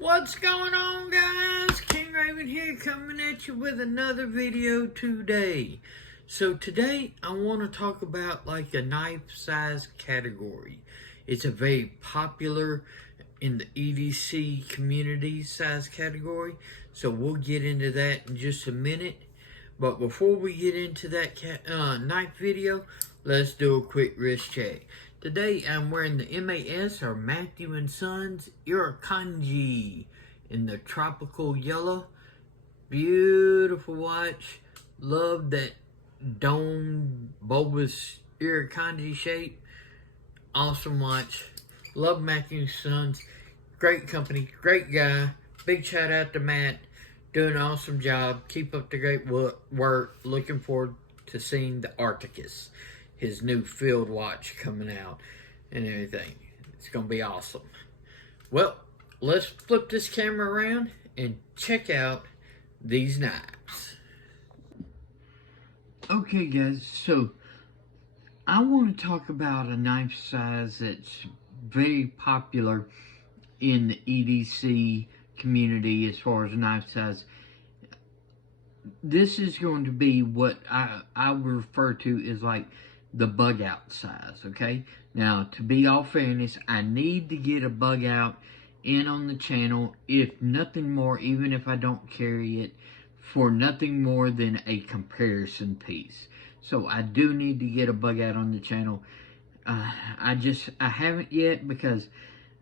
What's going on, guys? King Raven here, coming at you with another video today. So today I want to talk about like a knife size category. It's a very popular in the EDC community size category, so we'll get into that in just a minute. But before we get into that knife video, let's do a quick wrist check. Today I'm wearing the MAS, or Matthew & Sons Irukandji, in the tropical yellow. Beautiful watch. Love that dome bulbous Irukandji shape. Awesome watch. Love Matthew & Sons. Great company, great guy. Big shout out to Matt. Doing an awesome job. Keep up the great work. Looking forward to seeing the Arcticus, his new field watch coming out and everything. It's going to be awesome. Well, let's flip this camera around and check out these knives. Okay, guys, so I want to talk about a knife size that's very popular in the EDC community as far as knife size. This is going to be what I would refer to as like the Bugout size, okay? Now, to be all fairness, I need to get a Bugout in on the channel, if nothing more, even if I don't carry it, for nothing more than a comparison piece. So I do need to get a Bugout on the channel. I haven't yet, because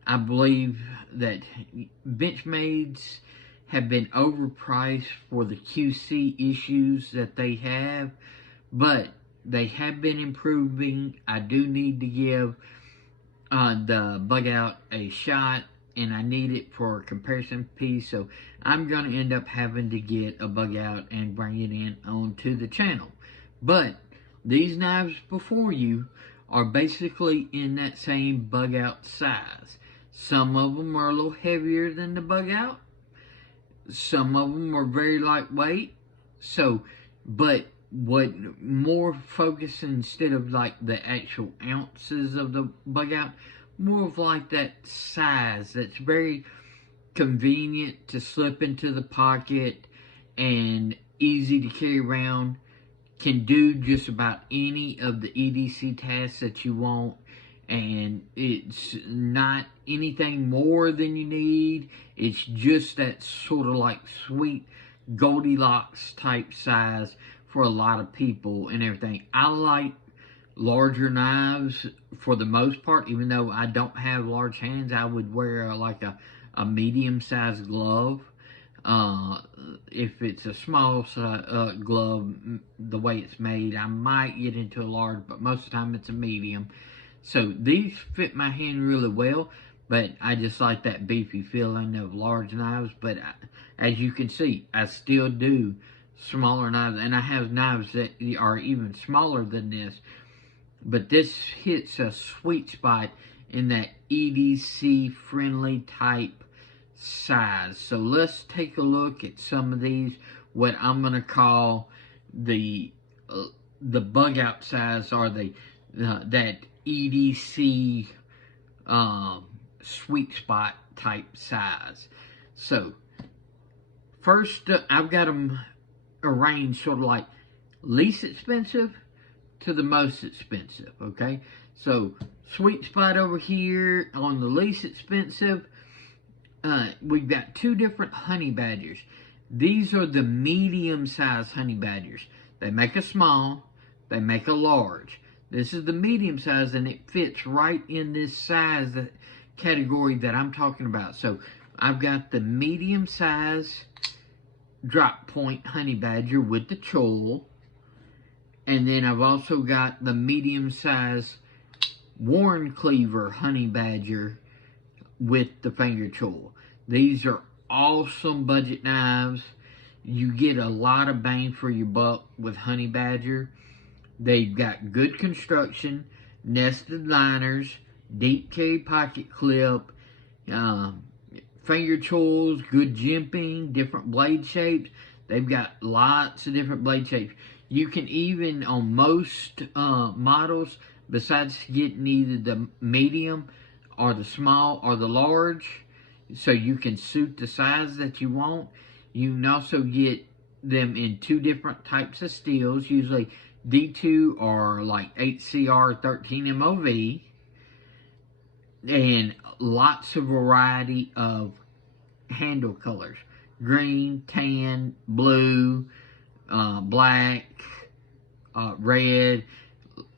I believe that Benchmades have been overpriced for the QC issues that they have, but they have been improving. I do need to give the Bugout a shot, and I need it for a comparison piece, so I'm going to end up having to get a Bugout and bring it in onto the channel. But these knives before you are basically in that same Bugout size. Some of them are a little heavier than the Bugout. Some of them are very lightweight. So, but what more focus, instead of like the actual ounces of the Bugout, more of like that size that's very convenient to slip into the pocket and easy to carry around. Can do just about any of the EDC tasks that you want, and it's not anything more than you need. It's just that sort of like sweet Goldilocks type size for a lot of people and everything. I like larger knives for the most part. Even though I don't have large hands, I would wear like a medium sized glove. If it's a small glove, the way it's made, I might get into a large, but most of the time it's a medium. So these fit my hand really well, but I just like that beefy feeling of large knives. But as you can see, I still do smaller knives, and I have knives that are even smaller than this. But this hits a sweet spot in that EDC friendly type size. So let's take a look at some of these, what I'm going to call the Bugout size, or that EDC sweet spot type size. So first, I've got them arranged sort of like least expensive to the most expensive, okay? So sweet spot over here on the least expensive, we've got two different honey badgers. These are the medium-sized honey badgers. They make a small, they make a large. This is the medium size, and it fits right in this size category that I'm talking about. So I've got the medium size drop point honey badger with the choil, and then I've also got the medium size worn cleaver honey badger with the finger choil. These are awesome budget knives. You get a lot of bang for your buck with honey badger. They've got good construction, nested liners, deep carry pocket clip, finger choils, good jimping, different blade shapes. They've got lots of different blade shapes. You can even, on most models, besides getting either the medium or the small or the large, so you can suit the size that you want. You can also get them in two different types of steels, usually D2 or like 8CR 13MOV, and lots of variety of handle colors: green, tan, blue, black, red,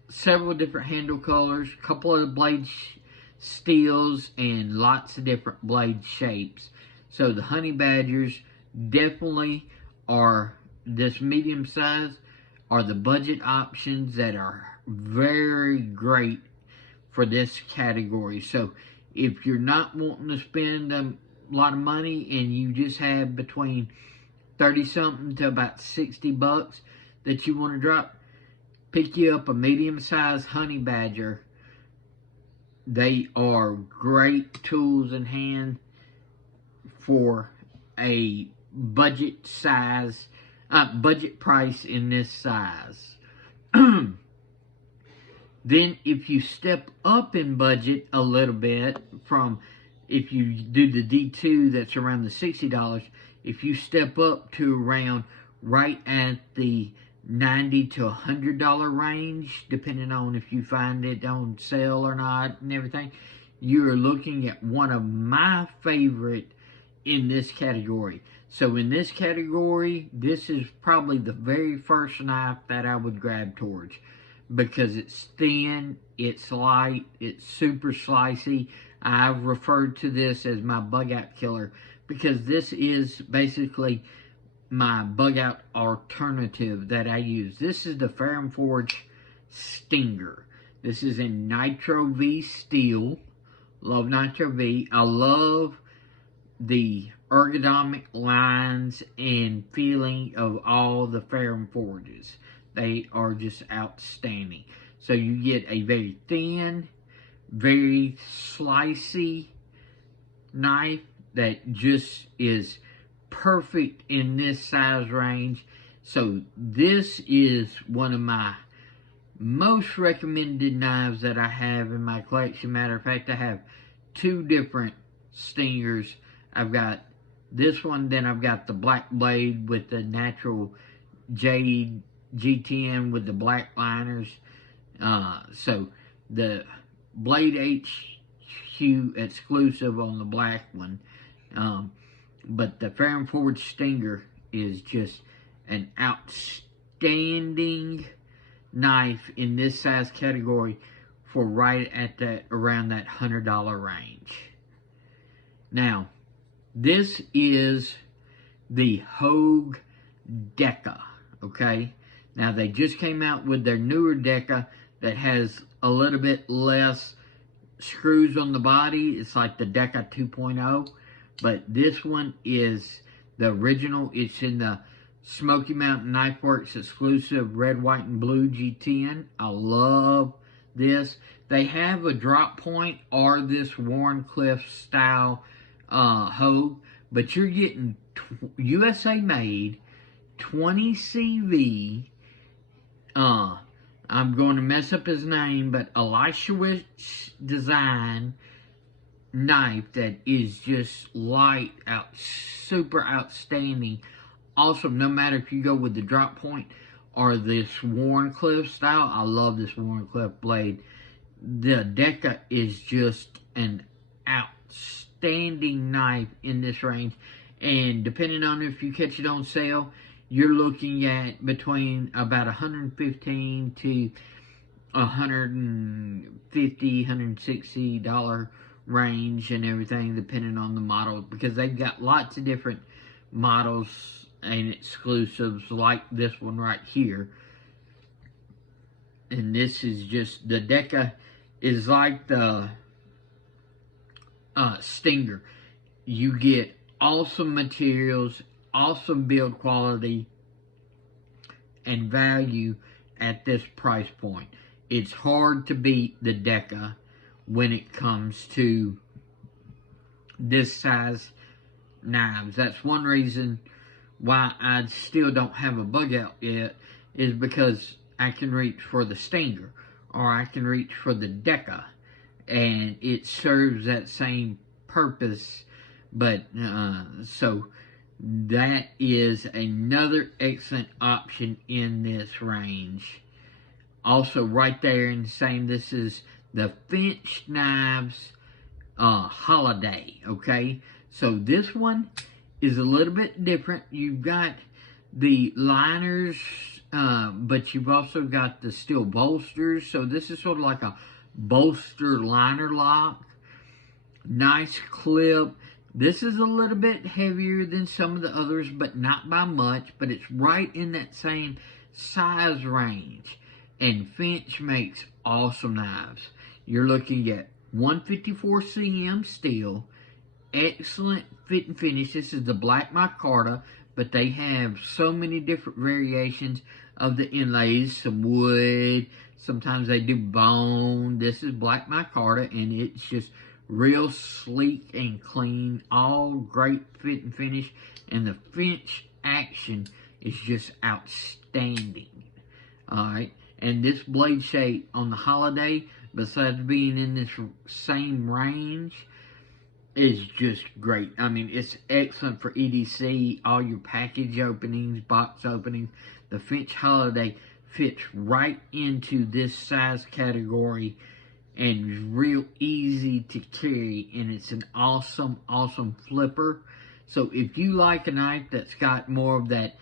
several different handle colors, a couple of blade steels, and lots of different blade shapes. So the honey badgers definitely are, this medium size, are the budget options that are very great for this category. So if you're not wanting to spend a lot of money and you just have between 30 something to about 60 bucks that you want to drop, pick you up a medium-sized honey badger. They are great tools in hand for a budget size, budget price in this size. Then if you step up in budget a little bit from, if you do the D2 that's around the $60, if you step up to around right at the $90 to $100 range, depending on if you find it on sale or not and everything, you are looking at one of my favorite in this category. So in this category, this is probably the very first knife that I would grab towards, because it's thin, it's light, it's super slicey. I've referred to this as my Bugout killer because this is basically my Bugout alternative that I use. This is the Forge Stinger. This is in Nitro V steel. Love Nitro V. I love the ergonomic lines and feeling of all the Forges. They are just outstanding. So you get a very thin, very slicey knife that just is perfect in this size range. So this is one of my most recommended knives that I have in my collection. Matter of fact, I have two different Stingers. I've got this one, then I've got the black blade with the natural jade G10 with the black liners. So the Blade HQ exclusive on the black one. But the Forge Stinger is just an outstanding knife in this size category for right at that, around that $100 range. Now, this is the Hogue Deca, okay? Now, they just came out with their newer Deca that has a little bit less screws on the body. It's like the Deca 2.0, but this one is the original. It's in the Smoky Mountain Knife Works exclusive red, white, and blue G10. I love this. They have a drop point or this Warncliffe style Hogue, but you're getting USA made 20 CV. I'm going to mess up his name, but Elishewicz design knife that is just light out, super outstanding, awesome. No matter if you go with the drop point or this Warncliffe style, I love this Warncliffe blade. The Deca is just an outstanding knife in this range, and depending on if you catch it on sale, you're looking at between about $115 to $150, $160 range and everything, depending on the model, because they've got lots of different models and exclusives like this one right here. And this is just, the Deca is like the Stinger. You get awesome materials, awesome build quality, and value at this price point. It's hard to beat the Deca when it comes to this size knives. That's one reason why I still don't have a Bugout yet, is because I can reach for the Stinger or I can reach for the Deca, and it serves that same purpose But so that is another excellent option in this range. Also, right there in the same, this is the Finch Knives Holiday. Okay, so this one is a little bit different. You've got the liners, but you've also got the steel bolsters. So this is sort of like a bolster liner lock. Nice clip. This is a little bit heavier than some of the others, but not by much. But it's right in that same size range. And Finch makes awesome knives. You're looking at 154 cm steel. Excellent fit and finish. This is the black micarta, but they have so many different variations of the inlays. Some wood. Sometimes they do bone. This is black micarta, and it's just real sleek and clean, all great fit and finish, and the Finch action is just outstanding. Alright, and this blade shape on the Holiday, besides being in this same range, is just great. I mean, it's excellent for EDC, all your package openings, box openings. The Finch Holiday fits right into this size category and is real easy to carry, and it's an awesome flipper. So if you like a knife that's got more of that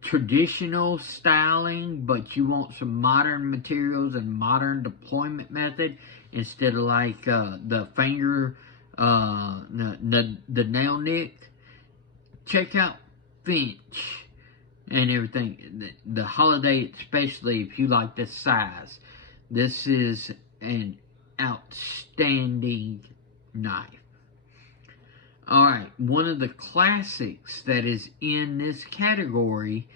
traditional styling, but you want some modern materials and modern deployment method instead of like the finger, the nail nick, check out Finch and everything. The Holiday, especially if you like this size. This is an outstanding knife. Alright, one of the classics that is in this category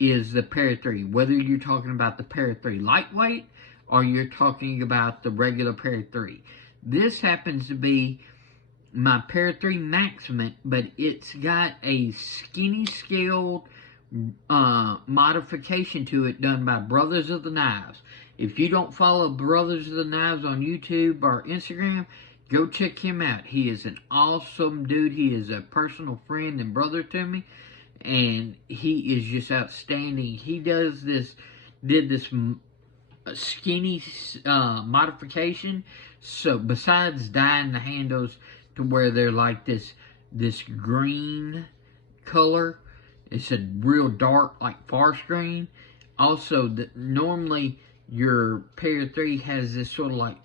is the Para 3. Whether you're talking about the Para 3 lightweight or you're talking about the regular Para 3. This happens to be my Para 3 Maximum, but it's got a skinny scaled modification to it done by Brothers of the Knives. If you don't follow Brothers of the Knives on YouTube or Instagram, go check him out. He is an awesome dude. He is a personal friend and brother to me, and he is just outstanding. He did this skinny modification. So besides dyeing the handles to where they're like this green color, it's a real dark like forest green. Also, normally your Para 3 has this sort of like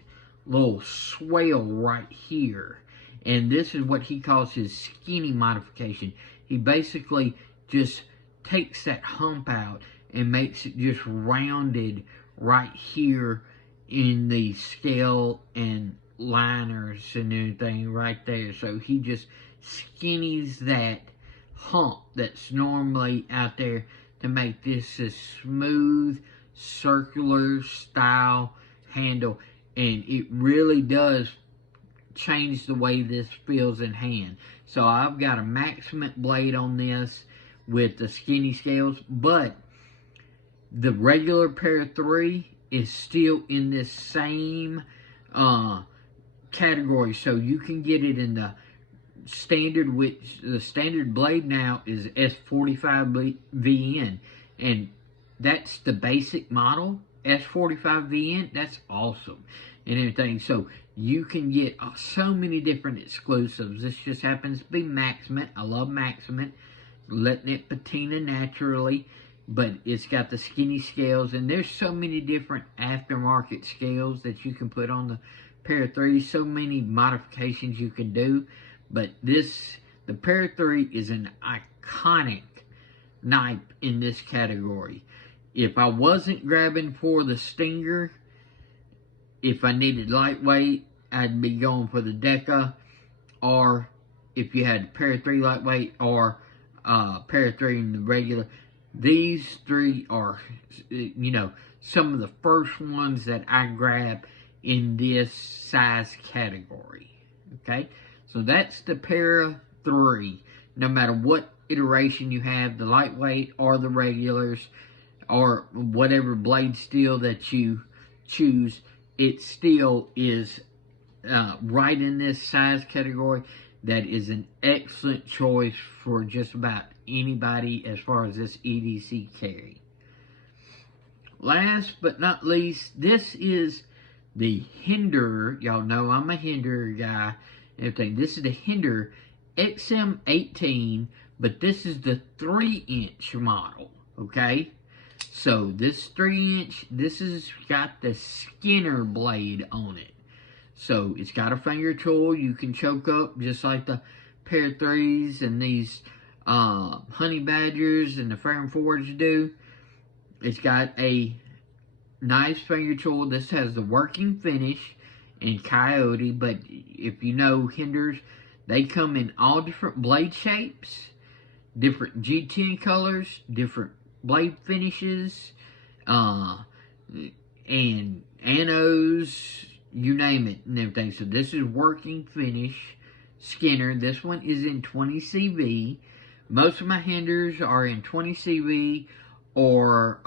little swell right here, and this is what he calls his skinny modification. He basically just takes that hump out and makes it just rounded right here in the scale and liners and everything right there. So he just skinnies that hump that's normally out there to make this a smooth circular style handle, and it really does change the way this feels in hand. So I've got a Maximum blade on this with the skinny scales, but the regular Para 3 is still in this same category. So you can get it in the standard, which the standard blade now is S45 VN, and that's the basic model. S45 VN, that's awesome and everything. So you can get so many different exclusives. This just happens to be Maximum. I love Maximum, letting it patina naturally, but it's got the skinny scales, and there's so many different aftermarket scales that you can put on the Para 3. So many modifications you can do, but the Para 3 is an iconic knife in this category. If I wasn't grabbing for the Stinger, if I needed lightweight, I'd be going for the Deca, or if you had Para 3 lightweight or Para 3 in the regular. These three are, some of the first ones that I grab in this size category. Okay, so that's the Para 3. No matter what iteration you have, the lightweight or the regulars, or whatever blade steel that you choose, it still is right in this size category. that is an excellent choice for just about anybody as far as this EDC carry. Last but not least, this is the Hinder. Y'all know I'm a Hinder guy and everything. This is the Hinder XM18, but this is the 3-inch model, okay? So this 3-inch, this has got the Skinner blade on it. So it's got a finger tool you can choke up just like the Pair 3s and these Honey Badgers and the Fair and Forge do. It's got a nice finger tool. This has the working finish in Coyote, but if you know Hinders, they come in all different blade shapes, different G10 colors, different blade finishes, and anodes, you name it and everything. So this is working finish Skinner. This one is in 20 CV. Most of my Hinders are in 20 CV or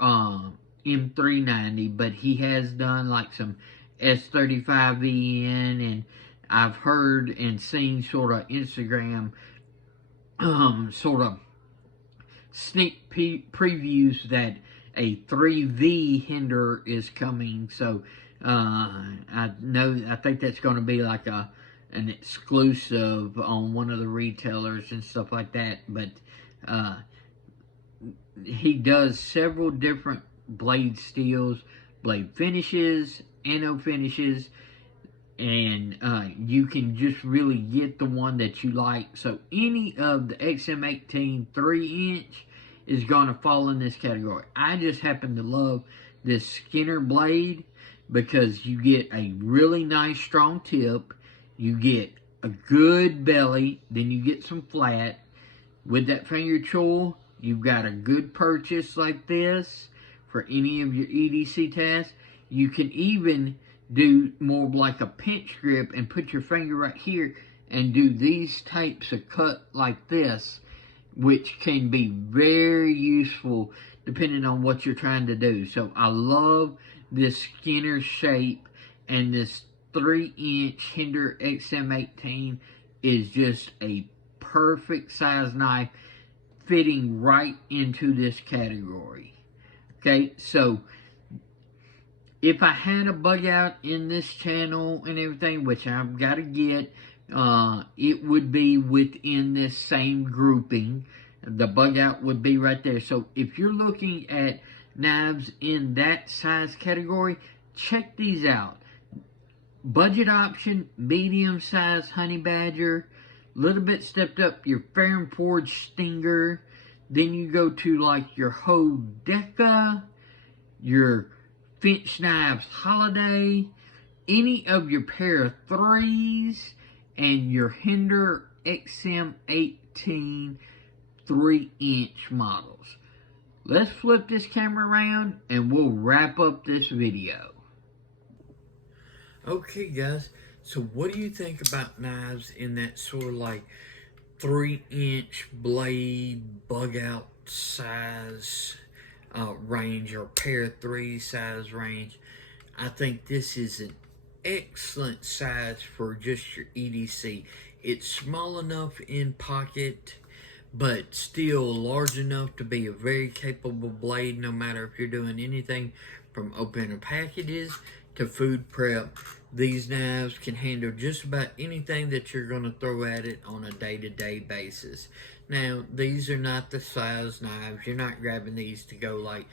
M390, but he has done like some S35VN, and I've heard and seen sort of Instagram sort of sneak previews that a 3V Hinder is coming. So I think that's going to be like an exclusive on one of the retailers and stuff like that. But he does several different blade steels, blade finishes, anode finishes, and you can just really get the one that you like. So any of the XM18 3-inch is going to fall in this category. I just happen to love this Skinner blade because you get a really nice strong tip, you get a good belly, then you get some flat. With that finger tool, you've got a good purchase like this for any of your EDC tasks. You can even do more like a pinch grip and put your finger right here and do these types of cut like this, which can be very useful depending on what you're trying to do. So I love this Skinner shape, and this 3-inch Hinder XM18 is just a perfect size knife fitting right into this category. Okay, so if I had a Bugout in this channel and everything, which I've got to get, it would be within this same grouping. The Bugout would be right there. So if you're looking at knives in that size category, check these out. Budget option, medium size Honey Badger, little bit stepped up your Fair and Forge Stinger. Then you go to like your Hodeca, your Finch Knives Holiday, any of your Pair 3s, and your Hinder XM18 3-inch models. Let's flip this camera around and we'll wrap up this video. Okay guys, so what do you think about knives in that sort of like 3-inch blade Bugout size range, or Pair 3 size range? I think this is an excellent size for just your EDC. It's small enough in pocket, but still large enough to be a very capable blade, no matter if you're doing anything from opening packages to food prep. These knives can handle just about anything that you're going to throw at it on a day-to-day basis. Now, these are not the size knives. You're not grabbing these to go like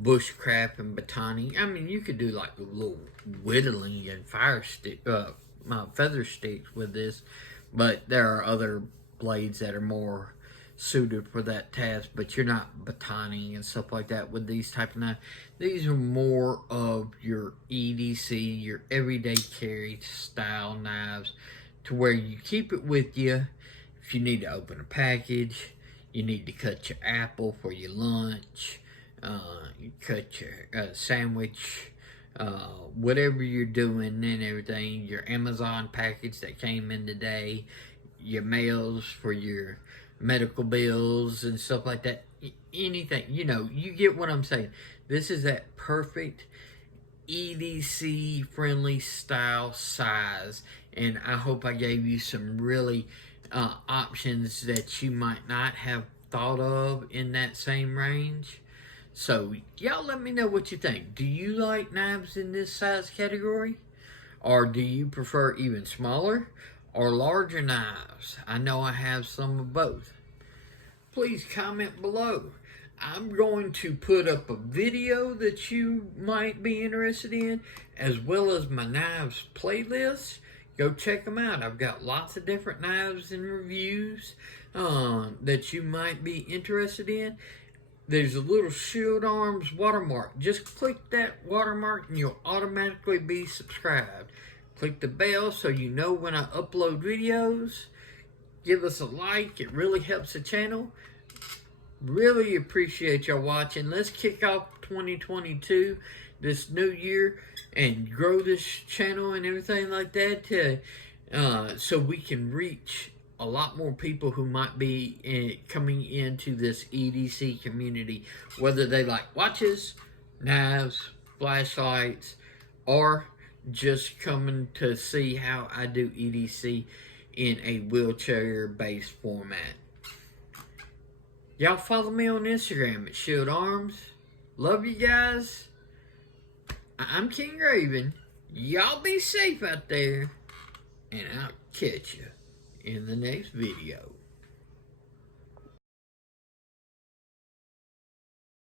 bushcraft and batoning. I mean, you could do like a little whittling and feather sticks with this, but there are other blades that are more suited for that task, but you're not batoning and stuff like that with these type of knives. These are more of your EDC, your everyday carry style knives, to where you keep it with you if you need to open a package, you need to cut your apple for your lunch, you cut your sandwich, whatever you're doing and everything, your Amazon package that came in today, your mails for your medical bills and stuff like that, anything, you know, you get what I'm saying. This is that perfect EDC friendly style size, and I hope I gave you some really options that you might not have thought of in that same range. So y'all let me know what you think. Do you like knives in this size category? Or do you prefer even smaller or larger knives? I know I have some of both. Please comment below. I'm going to put up a video that you might be interested in, as well as my knives playlist. Go check them out. I've got lots of different knives and reviews that you might be interested in. There's a little Shield Arms watermark. Just click that watermark and you'll automatically be subscribed. Click the bell so you know when I upload videos. Give us a like. It really helps the channel. Really appreciate y'all watching. Let's kick off 2022, this new year, and grow this channel and everything like that to, so we can reach a lot more people who might be coming into this EDC community, whether they like watches, knives, flashlights, or just coming to see how I do EDC in a wheelchair-based format. Y'all follow me on Instagram at Shield Arms. Love you guys. I'm King Raven. Y'all be safe out there. And I'll catch you in the next video.